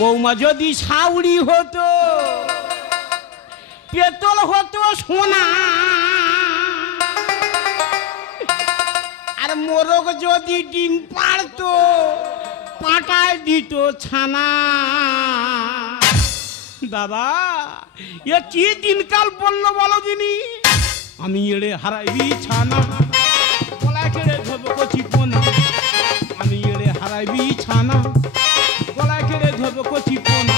বৌমা যদি শাউরি হতো পেতল হতো সোনা, আর মোরগ যদি ডিম পারতো পাটায় দিত ছানা। দাদা এ কি দিনকাল বললো বলো দিনি, আমি এড়ে হারাইবি ছানা, গলায় কেড়ে ধরবো কচি পোনা। আমি এড়ে হারাইবি ছানা, গলায় কেড়ে ধরবো কচি পোনা।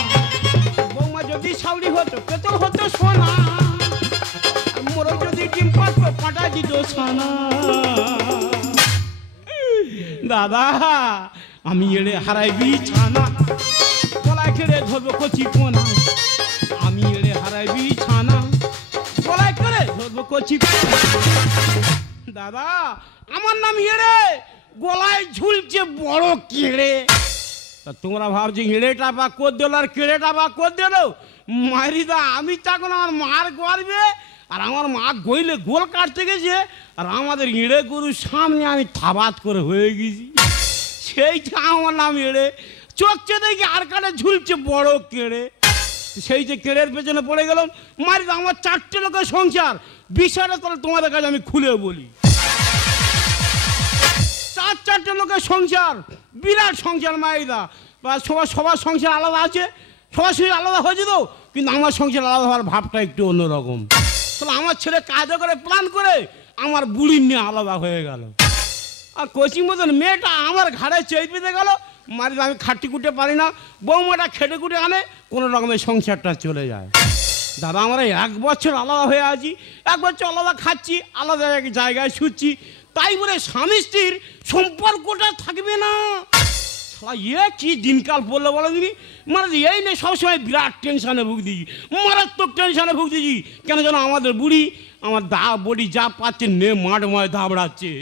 বৌমা যদি শাউরি হতো পেতল হতো সোনা, মোরগ যদি ডিম পারতো পাটায় দিত ছানা। দাদা আমি এড়ে হারাইবি ছানা, গলায় কেড়ে ধরবো কচি পোনা। আমি এড়ে হারাইবি ছানা, গলায় কেড়ে ধরবো কচি পোনা। দাদা আমার নাম এড়ে, গলায় ঝুলছে বড় কেড়ে। তা তোমরা ভাবছি এড়েটা বা কর দিল আর কেড়েটা বা কর দিল। মারিদা আমি তখন আমার মার গড়বে, আর আমার মা গইলে গোল কাটতে গেছে, আর আমাদের এড়ে গরুর সামনে আমি থাবাত করে হয়ে গেছি। সেইটা আমার নাম এড়ে। চোখছে দেখি আর কাটে ঝুলছে বড় কেড়ে। সেই যে কেড়ের পেছনে পড়ে গেলাম। মারিদা আমার 4টে লোকের সংসার, বিষয়টা তাহলে তোমাদের কাছে আমি খুলে বলি। 4টে লোকের সংসার, বিরাট সংসার মারিদা। বা সবার সংসার আলাদা আছে, সবার সংসার আলাদা হয়েছে তো, কিন্তু আমার সংসার আলাদা হওয়ার ভাবটা একটু অন্যরকম। তাহলে আমার ছেলে কাজে করে প্ল্যান করে আমার বুড়ির নিয়ে আলাদা হয়ে গেল। আর কচি মতন মেয়েটা আমার ঘাড়ে চেপে গেল। মারি আমি খাটি কুটে পারি না, বৌমাটা খেটে কুটে আনে, কোনো রকমের সংসারটা চলে যায়। দাদা আমরা 1 বছর আলাদা হয়ে আছি, 1 বছর আলাদা খাচ্ছি, আলাদা এক জায়গায় শুচ্ছি, তাই বলে স্বামী স্ত্রীর সম্পর্কটা থাকবে না। এ কি দিনকাল বললো বলো দিদি। মানে এই নিয়ে সবসময় বিরাট টেনশনে ভুগতেছি, মারাত্মক টেনশনে ভুগতেছি। কেন যেন আমাদের বুড়ি আমার বডি যা পাচ্ছে নে মাঠময় দাবড়াচ্ছে।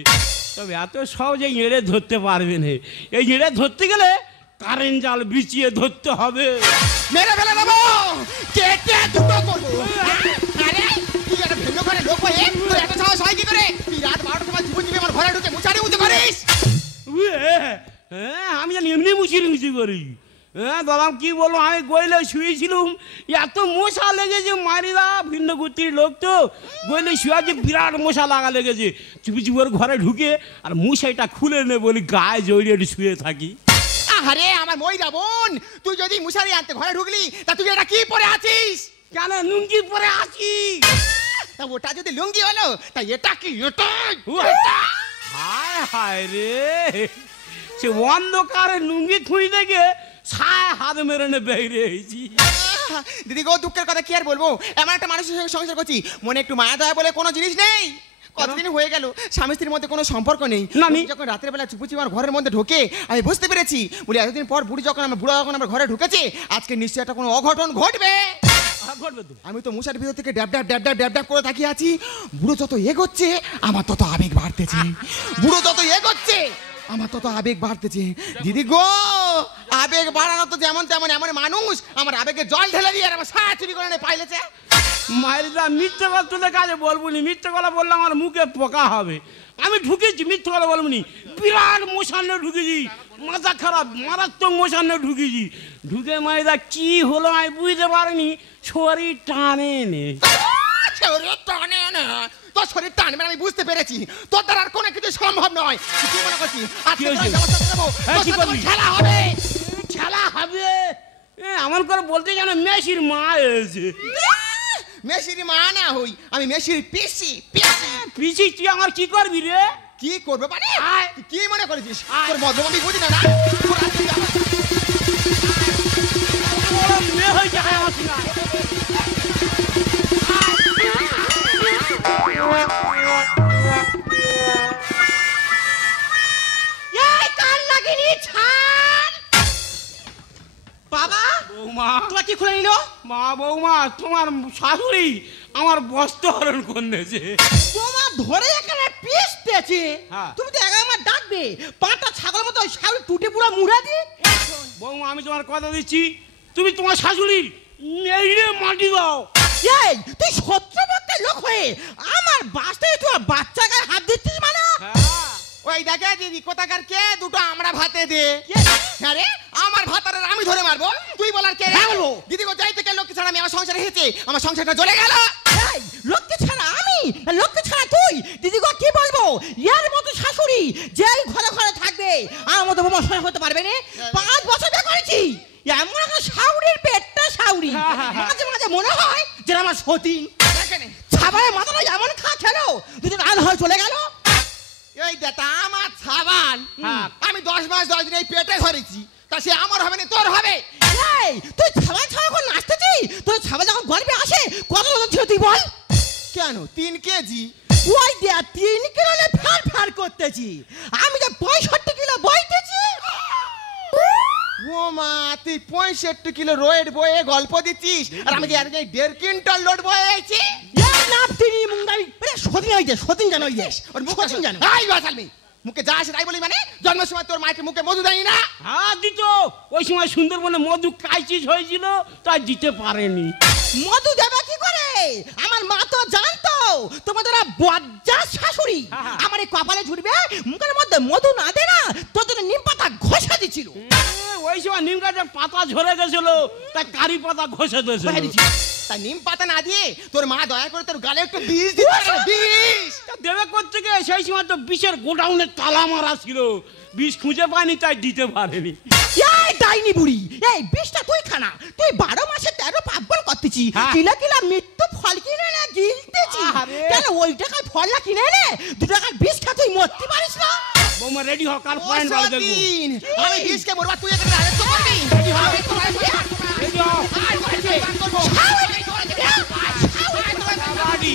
তবে এত সহজে এড়ে ধরতে পারবে না। এই এড়ে ধরতে গেলে কারেন্ট জাল বিছিয়ে ধরতে হবে। মেরে ফেলে দেবো, কেটে দুটো করবো। আরে তুই একটা ভিন্ন ঘরে লোক হয়ে তোর এত সাহস হয় কি করে? তুই রাত 12টার সময় জীবন আমার ঘরে ঢুকে মুছারি মুছে করিস। হ্যাঁ আমি জানি এমনি মুছি করি। হ্যাঁ দাদা কি বলবো, আমি গইলে শুয়েছিলাম, এত মশা লেগেছে। মারিদা ভিন্ন গোত্রীর লোক তো, গইলে শুয়ে আছে, বিরাট মশা লাগা লেগেছে। চুপি চুপি ওর ঘরে ঢুকে আর মশাইটা খুলে নে বলি গায়ে জড়িয়ে শুয়ে থাকি। আরে আমার মইরা বোন, তুই যদি মুশারি আনতে ঘরে ঢুকলি তা তুই এটা কি পরে আছিস? কেন লুঙ্গি পরে আছি? তা ওটা যদি লুঙ্গি হলো তা এটা কি? হায় হায় রে, সে অন্ধকারে লুঙ্গি খুঁই দেখে ছায় হাত মেরে নে বেরিয়ে এসেছি। দিদি গো দুঃখের কথা কি আর বলবো, এমন একটা মানুষের সঙ্গে সংসার করছি, মনে একটু মায়া দয়া বলে কোনো জিনিস নেই। কতদিন হয়ে গেল স্বামী স্ত্রীর মধ্যে কোনো সম্পর্ক নেই। যখন রাতের বেলা চুপি চুপি আমার ঘরের মধ্যে ঢোকে আমি বুঝতে পেরেছি, বলি এতদিন পর বুড়ি যখন বুড়া যখন আমার ঘরে ঢুকেছে, আজকে নিশ্চয়ই একটা কোনো অঘটন ঘটবে। আমি তো মশার ভিতর থেকে ড্যাব ড্যাব ড্যাব ড্যাব ড্যাব ড্যাব করে তাকিয়ে আছি। বুড়ো যত এগোচ্ছে আমার তত আবেগ বাড়তেছে, বুড়ো যত এগোচ্ছে আমার তত আবেগ বাড়তেছে। দিদি গো আবেগ বাড়ানো তো যেমন তেমন, এমন মানুষ আমার আবেগে জল ঢেলে দিয়ে আর আমার সারা চুরি করে পাইলেছে। মাইরিদা মিথ্যে কথা তোদের কাছে বলবো নি, মিথ্যে কথা বললে আমার মুখে পোকা হবে। আমি ঢুকেছি, মিথ্যে কথা বলবো নি, বিরাট মশানে ঢুকেছি, মাথা খারাপ মারাত্মক মশানে ঢুকেছি। ঢুকে মাইরিদা কি হলো আমি বুঝতে পারিনি, শরীর টানে নে। শরীর টানে না, তোর শরীর টানবে আমি বুঝতে পেরেছি, তোর দ্বারা আর কোনো কিছু সম্ভব নয়। কি মনে করছিস খেলা হবে? খেলা হবে আমার করে বলতে জানো মেসির মা এসেছে। মেসির মা না হই, আমি মেসির পিসি। পিসি তুই আমার কি করবি রে? কি করবে মানে কি মনে করেছিস? তোর মধ্যমা বুঝি না না মেয়ে হয়ে যায় আমার সঙ্গে। বাবা বৌমা তোমার কি খুলে নিল? মা বৌমা তোমার শাশুড়ি আমার বস্ত্র হরণ করেছে। বৌমা ধরে এখানে পিষতেছে, তুমি তো একবার ডাকবে, পাটা ছাগলের মতো শাশুড়ি টুটে পুরো মুড়া দি। বৌমা আমি তোমার কথা দিচ্ছি, তুমি তোমার শাশুড়ির মেরে মাটি দাও। এই তুই সত্যবক্তা লোক হয়ে আমার বাসটায় তোমার বাচ্চা গায়ে হাত দিচ্ছিস মানে? ওই দেখে দিদি কোথাকার কে দুটো আমরা ভাতে দে। আরে আমার ভাতারে আমি ধরে মারবো, তুই বলার কে? হ্যাঁ বলবো। দিদি গো যাই থেকে লক্ষ্মী ছাড়া আমি আমার সংসারে এসেছি, আমার সংসারটা জ্বলে গেল। এই, লক্ষ্মী ছাড়া আমি, আর লক্ষ্মী ছাড়া তুই? দিদি গো কি বলবো, ইয়ার মতো শাশুড়ি যে এই ঘরে ঘরে থাকবে আমার মতো বোমা সহায় হতে পারবে না। 5 বছর বিয়ে করেছি, এমন একটা শাউরির পেটটা শাউরি, মাঝে মাঝে মনে হয় যে আমার সতীন। দেখেন ছাবায় মাথাটা এমন খা খেলো দুদিন আল হয়ে চলে গেল। এই দেতা আমার ছাবান, আমি 10 মাস 10 দিন এই পেটে ধরেছি, তা সে আমার হবে না তোর হবে। এই, তুই ছাবা ছাবা এখন নাচতেছি, তোর ছাবা যখন গর্বে আসে কত ওজন ছিল তুই বল? কেন 3 কেজি? ওই দিয়া 3 কিলো ফের ফের করতেছি, আমি যে 65 কিলো বইতেছি। ও মা, তুই 65 কিলো রোয়েড বয়ে গল্প দিচ্ছিস, আর আমি কি আর 1.5 কুইন্টাল লোড বয়ে আইছি? এই না তিনি মুঙ্গাই, আরে সতীন হইছে, সতীন জানো হইছে, ওর মুখ সতীন জানো। আই বাসালমি মুখে যা আসে তাই বলি, মানে জন্মের সময় তোর মাকে মুখে মধু দেয় না? হ্যাঁ দিত, ওই সময় সুন্দরবনে মধু ক্রাইসিস হয়েছিল, তাই দিতে পারেনি। মধু দেবে কি করে? আমার মা তো জানতো তোমাদের বজ্জা শাশুড়ি আমার এই কপালে ঝুড়বে, মুখের মধ্যে মধু না দে না তোর জন্য নিম পাতা ঘষা দিছিল। ওই সময় নিম গাছের পাতা ঝরে গেছিল, তাই কারি পাতা ঘষে দিয়েছিল। তা নিম পাতা না দিয়ে তোর মা দয়া করে তোর গালে একটু বিষ দিতে পারে, বিষ। তা দেবে করতে গিয়ে সেই সময় তো বিষের গোডাউনে তালা মারা ছিল, বিষ খুঁজে পায়নি, তাই দিতে পারেনি। এই ডাইনি বুড়ি, এই বিষটা তুই খানা, তুই 12 মাসে 13 পার্বণ করতেছি, কিলা কিলা মৃত্যু ফল কিনে না গিলতেছি। কেন ওই টাকার ফলটা কিনে এনে 2 টাকার বিষ খা তুই মরতে পারিস না? বৌমা রেডি হ, কার পয়েন্ট ভালো দেখবো। আমি বিষকে মরবা, তুই এখানে আরেকটু করবি। আমি তো ভাই বলি, রেডি হ, আয় বলছে করব। বাড়ি।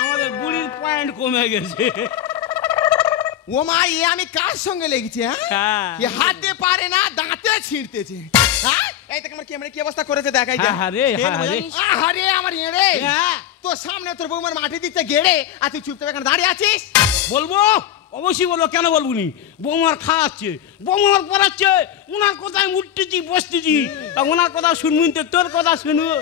আমাদের বুড়ির পয়েন্ট কমে গেছে। ও মা, এ আমি কার সঙ্গে লেগেছি? হ্যাঁ এ হাতে পারে না, দাঁতে ছিঁড়তেছে। হ্যাঁ, এই দেখ আমার ক্যামেরা কি অবস্থা করেছে, দেখাই যা। হ্যাঁ রে, হ্যাঁ রে। আহারে আমার এড়ে, তোর সামনে তোর বৌমার মাটি দিতে গেড়ে, আর তুই চুপচাপ এখানে দাঁড়িয়ে আছিস। বলবো, অবশ্যই বলবো, কেন বলবো নি? বৌমার খাওয়াচ্ছে, বৌমার পড়াচ্ছে, ওনার কথায় উঠতেছি বসতেছি, তা ওনার কথা শুনবি তো তোর কথা শুনবো?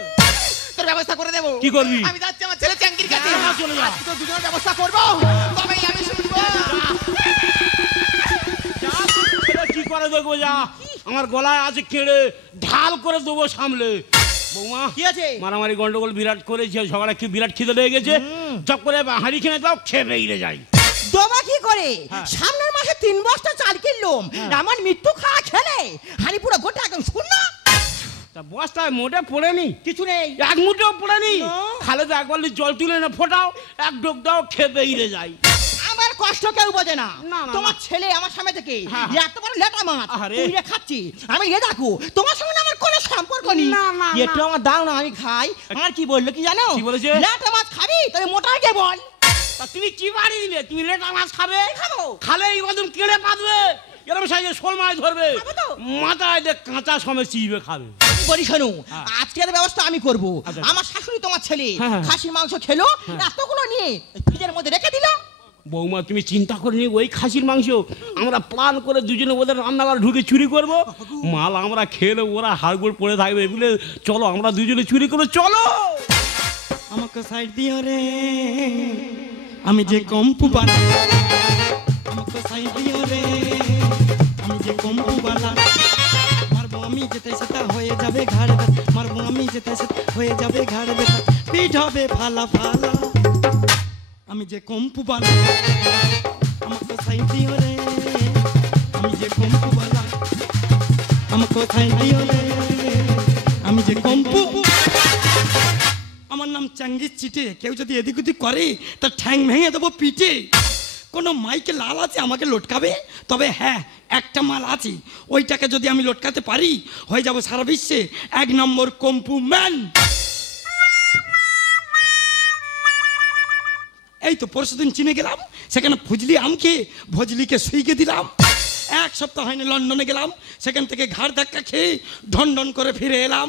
তোর ব্যবস্থা করে দেবো। কি করবি? আমি যাচ্ছি আমার ছেলে চ্যাঙ্কির কাছে। হ্যাঁ, চলে যা। আজকে তো দুজনের ব্যবস্থা করবো, তবেই আমি শুনবো। যা, তোর ছেলে কি করে দেখবো, যা। আমার গলায় আছে কেড়ে, ঢাল করে দেবো সামলে। বৌমা কি আছে? মারামারি গন্ডগোল বিরাট করেছে, সকালে কি বিরাট খিদে লেগে গেছে, চপ করে হাঁড়ি কিনে দাও, খেয়ে বেরিয়ে যাই। দোবা কি করে? হ্যাঁ। সামনের মাসে 3 বস্তা চাল কিনলাম, আমার মৃত্যু খাওয়া খেলে হাড়ি পুরো গোটা একদম শূন্য। তা বস্তায় মোটে পড়েনি, কিছু নেই, এক মুঠেও পড়েনি। না। খালে তো একবার জল তুলে না ফোটাও, এক ডোক দাও, খেয়ে বেরিয়ে যাই। আমার কষ্ট কেউ বোঝে না। না, না, তোমার না। ছেলে আমার সামনে থেকে হ্যাঁ। এত বড় লেটা মাছ আহারে। তুই খাচ্ছি, আমি এ দেখো তোমার সঙ্গে আমার কোনো সম্পর্ক নেই। না, না, একটু না। আমার দাও না, আমি খাই। আমার কি বললো কি জানো? কি বলেছে? লেটা মাছ খাবি তাহলে মোটা কে বল। তা তুমি কি বাড়ি দিলে? তুমি লেটা মাছ খাবে? খাবো। খালে এই কদম কেড়ে পাতবে, এরকম সাইজে শোল মাছ ধরবে, খাবো তো। মাথায় দিয়ে কাঁচা সময় চিবে খাবে। বলি শোনো, হ্যাঁ। আজকের ব্যবস্থা আমি করব। আচ্ছা। আমার শাশুড়ি তোমার ছেলে হ্যাঁ, হ্যাঁ। খাসির মাংস খেলো, এতগুলো নিয়ে ফ্রিজের মধ্যে রেখে দিল। বৌমা তুমি চিন্তা করিনি, ওই খাসির মাংস আমরা প্ল্যান করে দুজনে ওদের রান্নাঘরে ঢুকে চুরি করব, মাল আমরা খেলে ওরা হাড়গোড় পড়ে থাকবে, এগুলো চলো আমরা দুজনে চুরি করে চলো। আমাকে সাইড দিও রে, আমি যে কম্পু বালা, আমাকে সাইড দিও রে, আমি যে কম্পু বালা, মারবো আমি যেতে সেটা হয়ে যাবে ঘাড় ব্যথা, মারবো আমি যেতে সেটা হয়ে যাবে ঘাড় ব্যথা, পিঠ হবে ফালা ফালা, আমি যে কম্পু বালা, আমাকে সাইড দিও রে, আমি যে কম্পু বালা, আমাকে সাইড দিও রে, আমি যে কম্পু। আমার নাম চাঙ্গিস চিটে, কেউ যদি এদিক ওদিক করে তার ঠ্যাং ভেঙে দেবো পিঠে। কোনো মাইকে লাল আছে আমাকে লটকাবে? তবে হ্যাঁ, একটা মাল আছে, ওইটাকে যদি আমি লটকাতে পারি হয়ে যাব সারা বিশ্বে 1 নম্বর কম্পু ম্যান। এই তো পরশুদিন চিনে গেলাম, সেখানে ফজলি আমকে ভজলিকে সুইকে দিলাম। 1 সপ্তাহ হয়নি লন্ডনে গেলাম, সেখান থেকে ঘাড় ধাক্কা খেয়ে ঢন ঢন করে ফিরে এলাম।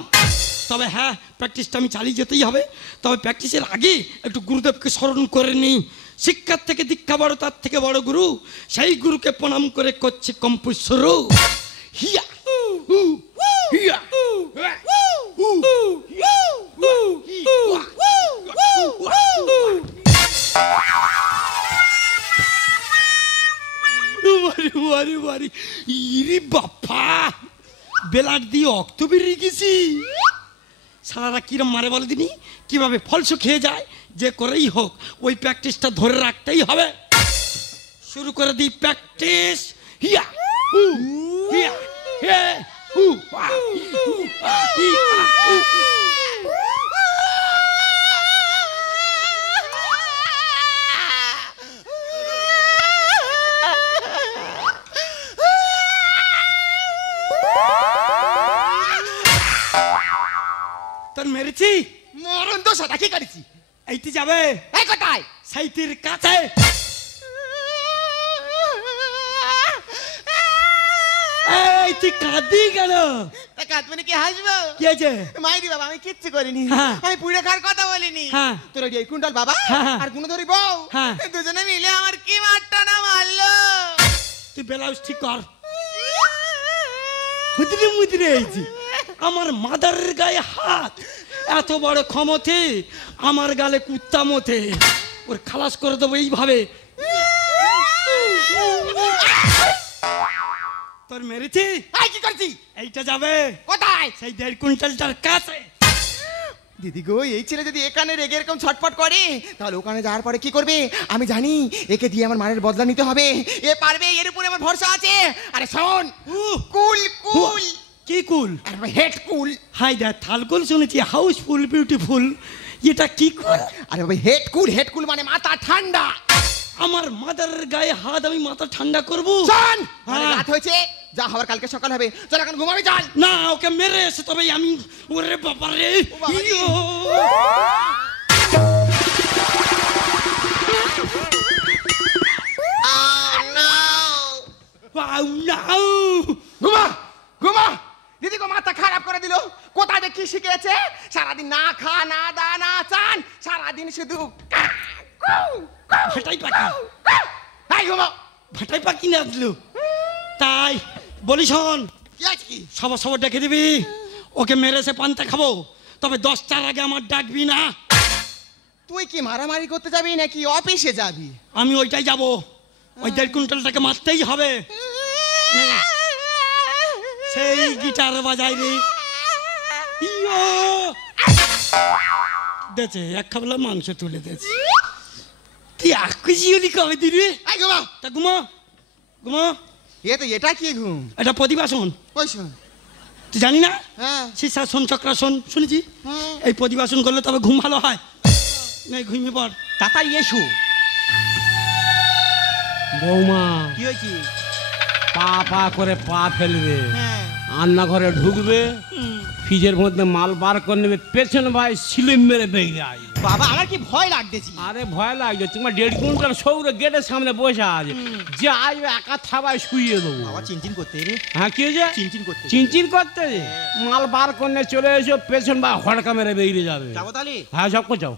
তবে হ্যাঁ, প্র্যাকটিসটা আমি চালিয়ে যেতেই হবে। তবে প্র্যাকটিসের আগে একটু গুরুদেবকে স্মরণ করে নিই। শিক্ষার থেকে দীক্ষা বড়, তার থেকে বড় গুরু, সেই গুরুকে প্রণাম করে করছে কম্পু শুরু। হিয়া হিয়া হিয়া বাড়ি বাড়ি ইরি বাপ্পা বেলাট দিয়ে অক্ত বেরিয়ে গেছি সারারা কিরম মারে বলে দিনি কিভাবে ফলসু খেয়ে যায় যে করেই হোক ওই প্র্যাকটিসটা ধরে রাখতেই হবে শুরু করে দিই প্র্যাকটিস হিয়া উ হিয়া হে উ আ, উ, আ, ই, আ, উ। তোর মেরেছি মরণ তো সাদা কি করেছি এইটি যাবে এই কোথায় সাইটির কাছে এই তুই কাঁদি কেন কাতমানে কি হাসবো কি আছে মাইরি বাবা আমি কিচ্ছু করিনি হ্যাঁ। আমি পুড়ে খাওয়ার কথা বলিনি হ্যাঁ। তোর এই কুইন্টাল বাবা হ্যাঁ। আর গুণধরি বউ হ্যাঁ। দুজনে মিলে আমার কি মারটা না মারলো তুই ব্লাউজ ঠিক কর মুদরে মুদরে এইছি আমার মাদারের গায়ে হাত এত বড় ক্ষমতে আমার গালে কুত্তা মতে ওর খালাস করে দেবো এইভাবে তোর মেরেছি এই কি করছি এইটা যাবে কোথায় সেই 1.5 কুইন্টালটার কাছে দিদি গো এই ছেলে যদি এখানে রেগে এরকম ছটফট করে তাহলে ওখানে যাওয়ার পরে কি করবে আমি জানি একে দিয়ে আমার মারের বদলা নিতে হবে এ পারবে এর উপরে আমার ভরসা আছে আরে শোন কুল কুল কি কুল আরে হেড কুল হাই দা থালকুল শুনেছি হাউসফুল বিউটিফুল এটা কি কুল আরে ভাই হেড কুল মানে মাথা ঠান্ডা আমার মাদারের গায়ে হাত আমি মাথা ঠান্ডা করব শোন হ্যাঁ। রাত হয়েছে যা হওয়ার কালকে সকাল হবে চল এখন ঘুমাবি চল না ওকে মেরে এসে তবে আমি ওরে বাবা রে ও বাবা রে। ইয়ো। Wow, no! ঘুমা ঘুমা দিদি গো মাথা খারাপ করে দিল কোথায় যে কি শিখেছে সারাদিন না খা না দা না চান সারাদিন শুধু ফাটাই পাখি এই ঘুমা ফাটাই পাখি না আসলো তাই বলি শোন কি আছে কি সবার সবার ডেকে দিবি ওকে মেরে সে পান্তা খাবো তবে 10টার আগে আমার ডাকবি না তুই কি মারামারি করতে যাবি নাকি অফিসে যাবি আমি ওইটাই যাব ওই 1.5 কুইন্টালটাকে মারতেই হবে নে, সেই গিটার বাজাই রে ইয়ো দেছে এক খাবলা মাংস তুলে দেছে তুই আকুজি হলি কবে দিবি এই ঘুমা তা ঘুমো ঘুমো এটা কি ঘুম এটা প্রতিবাসন ওই শোন তুই জানি না হ্যাঁ শীর্ষাসন চক্রাসন শুনেছি হ্যাঁ। এই প্রতিবাসন করলে তবে ঘুম ভালো হয় নেই ঘুমিয়ে পড় তাড়াতাড়ি এসো বৌমা কি হয়েছে পা পা করে পা ফেলবে হ্যাঁ রান্নাঘরে ঢুকবে ফ্রিজের মধ্যে মাল বার করে নেবে পেছনে ভাই সিলিম মেরে বেরিয়ে আসবে বাবা আমার কি ভয় লাগতেছি আরে ভয় লাগছে তোমার 1.5 কুইন্টাল সৌরে গেটের সামনে বসে আছে যে আসবে একা থাবায় শুইয়ে দেবো বাবা চিনচিন করতে রে হ্যাঁ কি হয়েছে চিনচিন করতে চিনচিন করতে যে? মাল বার করে চলে এসো পেছন বা হড়কা মেরে বেরিয়ে যাবে যাবো তাহলে হ্যাঁ সব করছাও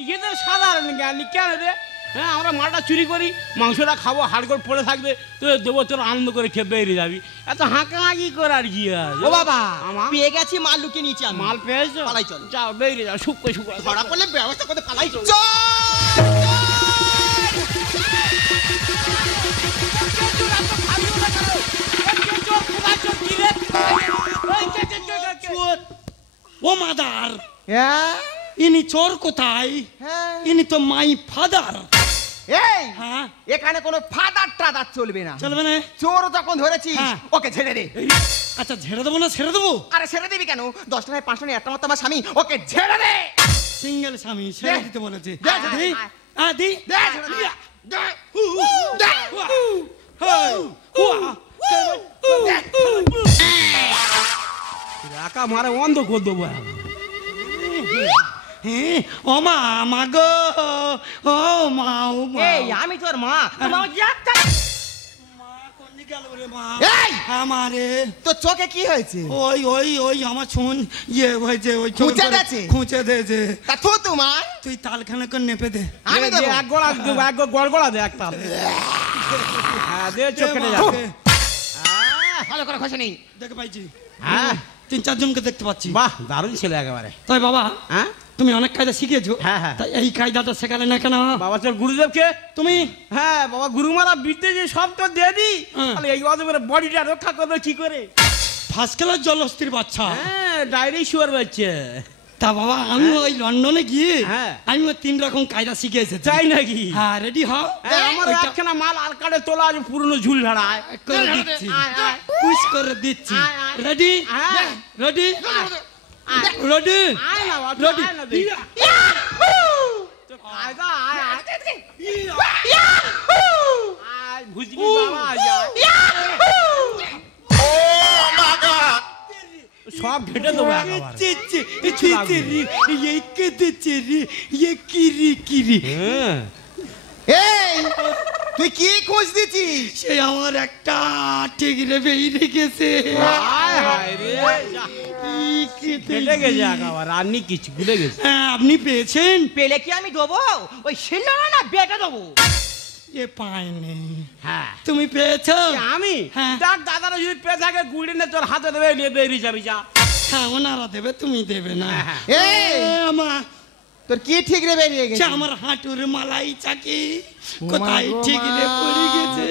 ইয়েদের সাধারণ জ্ঞানী কেন রে হ্যাঁ আমরা মালটা চুরি করি মাংসটা খাবো হাড় করে পড়ে থাকবে তো দেবো তোর আনন্দ করে খেয়ে বেরিয়ে যাবি এত হাঁকাহাঁকি করে আর কি আছে ও বাবা আমার পেয়ে গেছি মাল লুকিয়ে নিয়েছি আমি মাল পেয়েছো পালাই চল। যাও বেরিয়ে যাও শুকো শুকো ধরা পড়লে ব্যবস্থা করতে পালাই চল ও মাদার হ্যাঁ ইনি চোর কোথায় হ্যাঁ ইনি তো মাই ফাদার এই হ্যাঁ এখানে কোনো ফাদার টাদার চলবে না চলবে না চোর যখন ধরেছিস হ্যাঁ। ওকে ছেড়ে দে এই, আচ্ছা ঝেড়ে দেবো না ছেড়ে দেবো আরে ছেড়ে দিবি কেন 10 টাকায় 5 টাকায় একটা মাত্র আমার স্বামী ওকে ছেড়ে দে সিঙ্গেল স্বামী ছেড়ে দে। দিতে বলেছে দে, দি দি দে ছেড়ে দে। দে। দে। একা মারে অন্ধ করে দেবো এখন। ও মা মা গো ও মা ও মা এই আমি তোর মা তোমার যাত্রা মা কোন দিকে গেল রে মা এই! আমারে তোর চোখে কি হয়েছে ওই ওই ওই আমার শুন ইয়ে হয়েছে ওই চোখের খুঁচে পরে- গেছে? খুঁচে দিয়েছে তা তোমার তুই তালখানা করে নেপে দে আমি দে, দেবো। এক গোড়া গড়গড়া দে একটা হ্যাঁ দে চোখ কেটে যাবে ভালো করে খসে নেই দেখে পাইছি হ্যাঁ 3-4 জনকে দেখতে পাচ্ছি বাহ দারুণ ছেলে একেবারে তাই বাবা হ্যাঁ তুমি অনেক কায়দা শিখেছো, হ্যাঁ, হ্যাঁ। তাই এই কায়দাটা শেখালে না কেন? বাবা তোর গুরুদেবকে তুমি হ্যাঁ বাবা গুরুমারা বিদ্যে যে সব তো দিয়ে দি হ্যাঁ। তাহলে এই অজমের বডিটা রক্ষা করবে কি করে? ফার্স্ট ক্লাস জলহস্তির বাচ্চা। হ্যাঁ ডায়েরি শুয়ার বাচ্চা। তা বাবা আমি ওই লন্ডনে গিয়ে হ্যাঁ। আমি ওই 3 রকম কায়দা শিখে এসেছি। তাই নাকি? হ্যাঁ, রেডি হও। হ্যাঁ, আমার ওইটা একখানা মাল আর কাটে তোলা আছে পুরনো ঝুল ঝাড়ায় করে দিচ্ছি, আয়, আয়। পুশ করে দিচ্ছি। আয়, আয়। রেডি হ্যাঁ। রেডি আয়। রেডি আয় না বাবা, রেডি আয় না দেখি। তো কায়দা আয় আয়। আয় বুঝলি বাবা আয় আয়। সব ঘেটে দেবো একেবারে। হ্যাঁ। এই তুই কি খোঁজ দিচ্ছিস? সে আমার একটা টিগরে বেরিয়ে গেছে। আয় হায় রে, যা। ঘেটে গেছে একেবারে, আর নি কিছু ভুলে গেছে। হ্যাঁ, আপনি পেয়েছেন? পেলে কি আমি দেবো? ওই শিলনোড়া না বেটে দেবো? এ পায়নি। হ্যাঁ তুমি পেয়েছো? আমি হ্যাঁ। দেখ দাদারা যদি পেয়ে থাকে গুড়ি নে তোর হাতে দেবে নিয়ে বেরিয়ে যাবি যা। হ্যাঁ, ওনারা দেবে, তুমি দেবে না। হ্যাঁ। এই আমার তোর কি ঠিক রে বেরিয়ে গেছে? আমার হাঁটুর মালাই চাকি ও কোথায় মা গো ঠিকরে মা। পড়ে গেছে।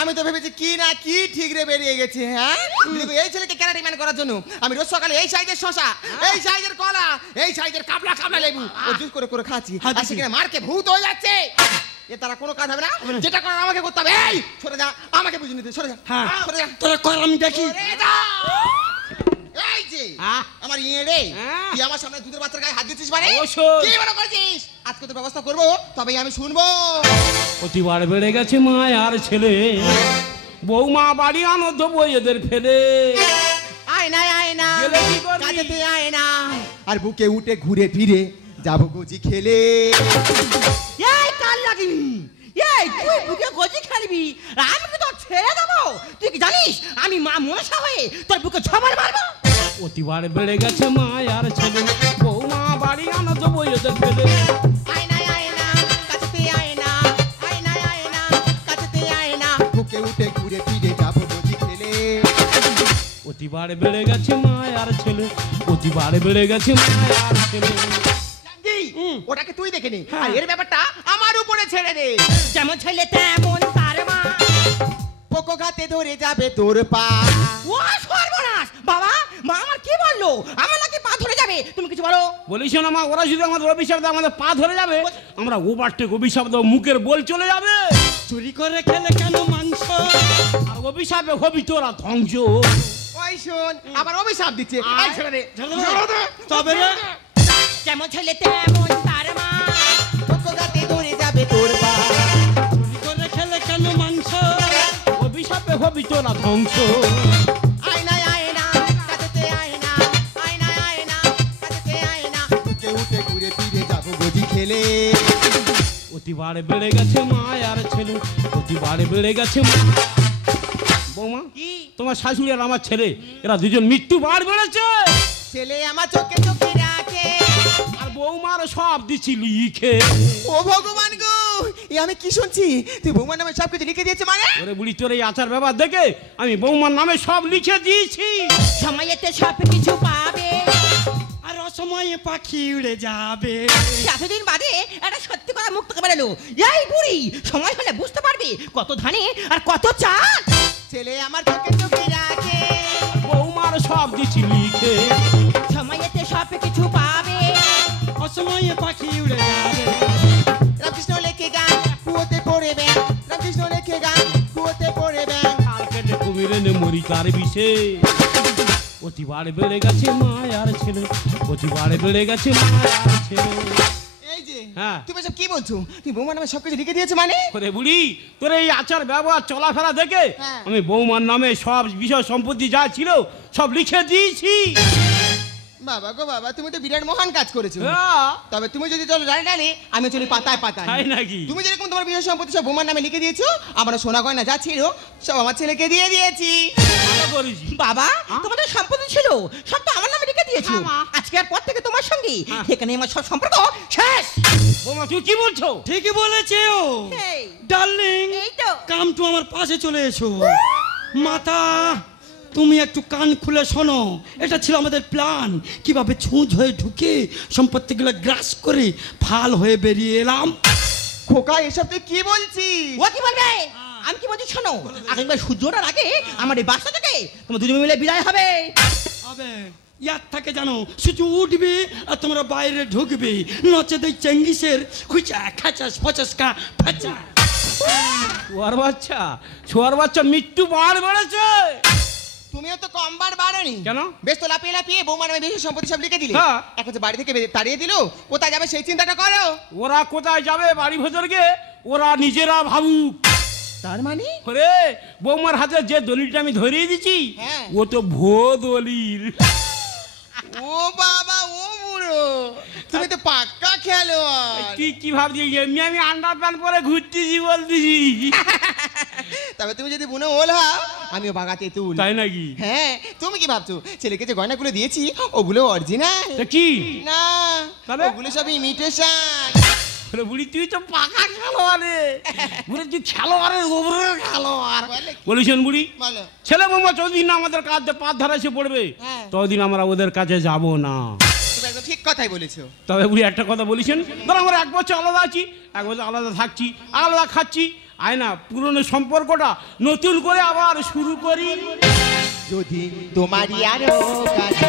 আমি তো ভেবেছি কি না কি ঠিক রে বেরিয়ে গেছে। হ্যাঁ কিন্তু এই ছেলেকে কেন ডিমান্ড করার জন্য আমি রোজ সকালে এই সাইজের শশা, এই সাইজের কলা, এই সাইজের কাবলা কাবলা লেবু ও জুস করে করে খাচ্ছি, হ্যাঁ, আর সেখানে মারকে ভূত হয়ে যাচ্ছে। এ তারা কোনো কাজ হবে না, যেটা করার আমাকে করতে হবে। এই সরে যা, আমাকে বুঝে নিতে, সরে যা। হ্যাঁ, সরে যা, তোরা কর, আমি দেখি। সরে যা। এই যে হ্যাঁ। আমার ইয়ে রে, হ্যাঁ। তুই আমার সামনে দুধের বাচ্চার গায়ে হাত দিচ্ছিস মানে? অবশ্যই। কি মনে করছিস? আজকে তো ব্যবস্থা করবো, তবেই আমি শুনবো। প্রতিবার বেড়ে গেছে মায়ার ছেলে, বৌমা বাড়ি আনো দেবো এদের ফেলে। আয়না আয়না গেলে কি করবি? কাজেতে আয়না আর বুকে উঠে ঘুরে ফিরে যাবো গুজি খেলে। এই কাল লাগিনি, এই তুই বুকে গজি খেলবি আর আমি কি তোর ছেড়ে দেবো? তুই কি জানিস আমি মা মনসা হয়ে তোর বুকে ঝামার মারবো? প্রতিবার বেড়ে গেছে মায়ার ছেলে, বৌমা বাড়ি আনো দেবো এদের ফেলে। আয়না আয়না কাজেতে আয়না, আয়না আয়না কাজেতে আয়না বুকে উঠে ঘুরে ফিরে যাবো গুজি খেলে। প্রতিবার বেড়ে গেছে মায়ার ছেলে, প্রতিবার বেড়ে গেছে মায়ার ছেলে। কি? ওটাকে তুই দেখে নে, আর এর ব্যাপারটা আমার উপরে ছেড়ে দে। যেমন ছেলে তেমন তার মা, পোকো ঘাতে ধরে যাবে তোর পা। ও সর্বনাশ! বাবা মা আমার কি বললো? আমার নাকি পা ধরে যাবে, তুমি কিছু বলো। বলিস না মা, ওরা যদি আমাদের অভিশাপ দেয় আমাদের পা ধরে যাবে, আমরা ওভারটেক অভিশাপ দেবো, মুখের বল চলে যাবে। চুরি করে খেলে কেন মাংস? আর অভিশাপে হবি তোরা ধ্বংস। ওই শোন আবার অভিশাপ দিচ্ছে। এই ছেড়ে দে। তবে রে, যেমন ছেলে তেমন তার মা, পোকো ঘাতে ধরে যাবে তোর পা। চুরি করে খেলে কেন মাংস? অভিশাপে হবি তোরা ধ্বংস। আয়না আয়না কাজেতে আয়না, আয়না আয়না কাজেতে আয়না বুকে উঠে ঘুরে ফিরে যাবো গজি খেলে। প্রতিবার বেড়ে গেছে মায়ার ছেলে, প্রতিবার বেড়ে গেছে বৌমা, কি? তোমার শাশুড়ি আর আমার ছেলে এরা দুজন মৃত্যু বার বেড়েছে। ছেলে আমার চোখে চোখে রাখে, আর বৌমার সব দিচ্ছি লিখে। ও ভগবান গো, এ আমি কি শুনছি? তুই বৌমার নামে সব কিছু লিখে দিয়েছে মানে? ওরে বুড়ি তোর এই আচার ব্যাপার দেখে আমি বৌমার নামে সব লিখে দিয়েছি। সময়েতে সব কিছু পাবে, আর অসময়ে পাখি উড়ে যাবে। এতদিন বাদে একটা সত্যি কথা মুখ থেকে বেরোলো। এই বুড়ি সময় হলে বুঝতে পারবি কত ধানে আর কত চাল। ছেলে আমার চোখে চোখে রাখে, বৌমার সব দিচ্ছি লিখে। সময়েতে সব কিছু পাবে, অসময়ে পাখি উড়ে যাবে। রামকৃষ্ণ লেখে গান কুয়োতে পড়ে ব্যাং, রামকৃষ্ণ লেখে গান কুয়োতে পড়ে ব্যাং। আর কেটে কুমিরে নে মরি তার বিষে। প্রতিবার বেড়ে গেছে মায়ার ছেলে, প্রতিবার বেড়ে গেছে মায়ার ছেলে। এই যে হ্যাঁ। তুমি সব কি বলছো? তুই বৌমার নামে সব কিছু লিখে দিয়েছে মানে? ওরে বুড়ি তোর এই আচার ব্যবহার চলাফেরা দেখে হ্যাঁ। আমি বৌমার নামে সব বিষয় সম্পত্তি যা ছিল সব লিখে দিয়েছি। বাবা গো বাবা, তুমি তো বিরাট মহান কাজ করেছো। হ্যাঁ, তবে তুমি যদি চলো ডালে ডালে, আমি চলি পাতায় পাতায়। তাই নাকি? তুমি যেরকম তোমার বিশেষ সম্পত্তি সব বোমার নামে লিখে দিয়েছো, আমার সোনা গয়না যা ছিল সব আমার ছেলেকে দিয়ে দিয়েছি। ভালো করেছি। বাবা তোমাদের সম্পত্তি ছিল সব তো আমার নামে লিখে দিয়েছো। হ্যাঁ, মা। আজকের পর থেকে তোমার সঙ্গে হ্যাঁ। এখানে আমার সব সম্পর্ক শেষ। বৌমা তুই কি বলছো? ঠিকই বলেছে ও। এই, ডার্লিং, এই তো। কাম টু আমার পাশে চলে এসো। মাথা তুমি একটু কান খুলে শোনো, এটা ছিল আমাদের প্ল্যান। কিভাবে ছুঁচ হয়ে ঢুকে সম্পত্তিগুলো গ্রাস করে ফাল হয়ে বেরিয়ে এলাম। খোকা এসব তুই কি বলছিস? ও কি বলবে? আমি কি বলছি শোনো, আগামীবার সূর্যটার আগে আমার এই বাসা থেকে তোমার দুজন মিলে বিদায় হবে। আবে ইয়ার থাকে জানো, শুধু উঠবে আর তোমরা বাইরে ঢুকবে, নচে দেই চেঙ্গিসের খুঁচা খাচাস ফচাসকা ফাচা। ছোয়ার বাচ্চা মৃত্যু বার বেড়েছে। তুমিও তো কম বার বাড়নি কেন? বেশ তো লাপিয়ে লাপিয়ে বৌমার নামে বেশি সম্পত্তি সব লিখে দিলে। হ্যাঁ। এখন যে বাড়ি থেকে তাড়িয়ে দিল, কোথায় যাবে সেই চিন্তাটা করো। ওরা কোথায় যাবে বাড়ি ভেতরকে, ওরা নিজেরা ভাবুক। তার মানে ওরে বৌমার হাতে যে দলিলটা আমি ধরিয়ে দিচ্ছি, হ্যাঁ। ও তো ভো দলিল। ও বাবা ও বুড়ো, তুমি তো পাক্কা খেলোয়াড়। তুই কি ভাবছি এমনি আমি আন্ডার প্যান্ট পরে ঘুরতেছি বলতেছি? তবে তুমি যদি বুনো ওল হও, আমিও বাগাতে তুল। তাই নাকি? হ্যাঁ, তুমি কি ভাবছো ছেলেকে যে গয়নাগুলো দিয়েছি ওগুলো অরিজিনাল? তা কি না, তাহলে? ওগুলো সব ইমিটেশন। বলে বুড়ি তুই তো পাকা খেলোয়াড়ে, বুড়ি তুই খেলোয়াড়ের ওপরে খেলোয়াড়। বলে কি? বলেছেন বুড়ি, বলো। ছেলে বৌমা যতদিন না আমাদের কাছে পাত ধারা এসে পড়বে, হ্যাঁ। ততদিন আমরা ওদের কাছে যাব না। তুমি একদম ঠিক কথাই বলেছো। তবে বুড়ি একটা কথা বলেছেন, ধর আমরা 1 বছর আলাদা আছি, 1 বছর আলাদা থাকছি, আলাদা খাচ্ছি, আয় না পুরনো সম্পর্কটা নতুন করে আবার শুরু করি। যদি তোমারই আরো কাছে